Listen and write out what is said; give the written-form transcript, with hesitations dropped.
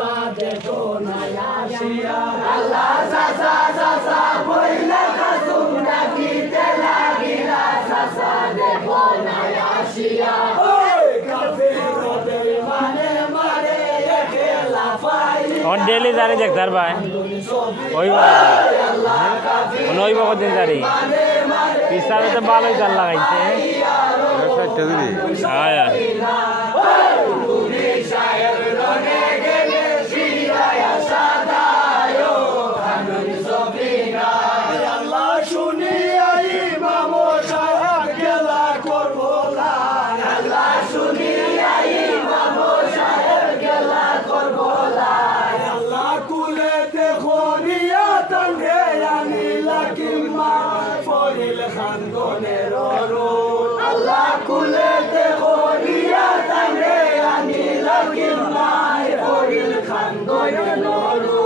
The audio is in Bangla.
চাচা দেখো না আসিয়া আল্লাহ চাচা চাচা বইলা খাসুম ডাকিতে লাগিলা চাচা দেখো না আসিয়া और डेली जारी देखता भाई वही बात दिन जारी पिछला तो बाल ही चल लगाई हाँ यार Allah kulete khoriya tangre ani lakin mai foril khandoner